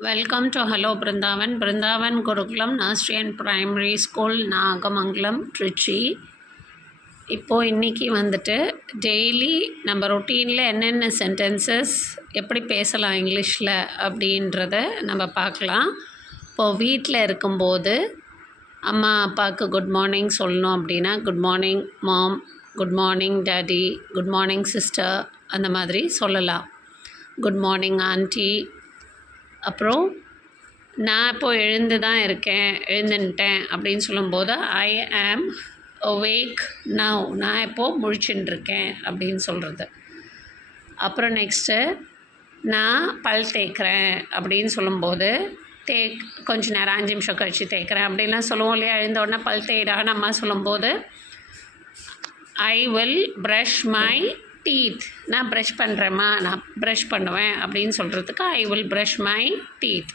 Welcome to Hello Brindavan, Brindavan Gurukulam Nursery and Primary School, Nagamangalam, Trichy. இப்போது இன்றைக்கி வந்துட்டு daily நம்ம ரொட்டீனில் என்னென்ன சென்டென்சஸ் எப்படி பேசலாம் இங்கிலீஷில் அப்படின்றத நம்ம பார்க்கலாம். இப்போது வீட்டில் இருக்கும்போது அம்மா அப்பாவுக்கு குட் மார்னிங் சொல்லணும் அப்படின்னா good morning mom, good morning daddy, good morning sister, அந்த மாதிரி சொல்லலாம். Good morning aunty. அப்புறம் நான் இப்போது எழுந்துட்டேன் அப்படின்னு சொல்லும்போது ஐ ஆம் அவேக் நவ், நான் இப்போது முழிச்சுட்டுருக்கேன் அப்படின்னு சொல்கிறது. அப்புறம் நெக்ஸ்ட்டு நான் பல் தேய்க்கிறேன் அப்படின்னு சொல்லும்போது கொஞ்சம் நேரம் 5 நிமிஷம் கழித்து தேய்க்கிறேன் அப்படின்லாம் சொல்லுவோம் இல்லையா. எழுந்த உடனே பல் தேய்டான்னு அம்மா சொல்லும்போது I will brush my teeth, நான் ப்ரஷ் பண்ணுறேம்மா, நான் ப்ரஷ் பண்ணுவேன் அப்படின்னு சொல்கிறதுக்கு I will brush my teeth.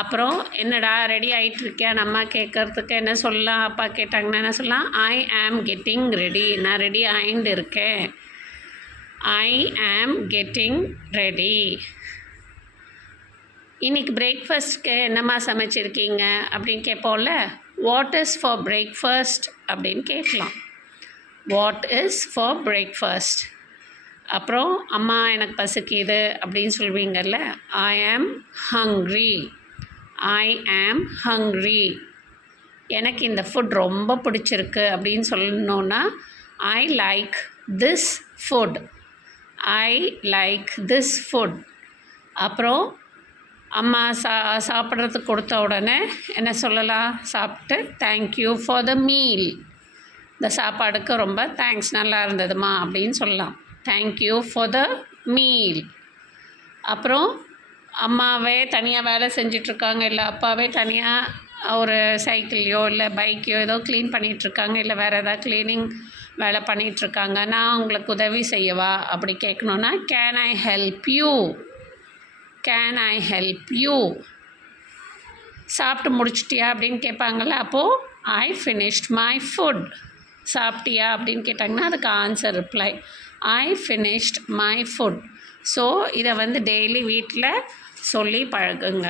அப்புறம் என்னடா ரெடி ஆகிட்டுருக்கியா அம்மா கேட்குறதுக்கு என்ன சொல்லலாம், அப்பா கேட்டாங்கன்னா என்ன சொல்லலாம், ஐ ஆம் கெட்டிங் ரெடி, நான் ரெடி ஆகிட்டு இருக்கேன். ஐ ஆம் கெட்டிங் ரெடி. இன்றைக்கி பிரேக்ஃபாஸ்ட்க்கு என்னம்மா சமைச்சிருக்கீங்க அப்படின்னு கேட்போம்ல. வாட் இஸ் ஃபார் பிரேக்ஃபாஸ்ட் அப்படின்னு கேட்கலாம். What is for breakfast. அப்புறம் அம்மா எனக்கு பசிக்குது அப்படின்னு சொல்வீங்கள்ல. ஐ ஆம் ஹங்க்ரி, ஐ ஆம் ஹங்க்ரி. எனக்கு இந்த ஃபுட் ரொம்ப பிடிச்சிருக்கு அப்படின்னு சொல்லணுன்னா I like this food, I like this food. அப்புறம் அம்மா சாப்பிட்றதுக்கு கொடுத்த உடனே என்ன சொல்லலாம், சாப்பிட்டு தேங்க்யூ ஃபார் த மீல், இந்த சாப்பாடுக்கு ரொம்ப தேங்க்ஸ், நல்லா இருந்ததுமா அப்படின்னு சொல்லலாம். Thank you for the meal. அப்புறம் அம்மாவே தனியாக வேலை செஞ்சிட்ருக்காங்க, இல்லை அப்பாவே தனியாக ஒரு சைக்கிளையோ இல்லை பைக்கையோ ஏதோ க்ளீன் பண்ணிகிட்ருக்காங்க, இல்லை வேறு ஏதாவது க்ளீனிங் வேலை பண்ணிகிட்ருக்காங்க, நான் உங்களுக்கு உதவி செய்யவா அப்படி கேட்கணுன்னா can I help you, can I help you. சாப்பிட்டு முடிச்சிட்டியா அப்படின்னு கேட்பாங்கள்ல, அப்போது ஐ ஃபினிஷ்ட் மை ஃபுட். சாப்பிட்டியா அப்படின்னு கேட்டாங்கன்னா அதுக்கு answer reply I finished my foot. So இதை டெய்லி வீட்டில் சொல்லி பழகுங்க.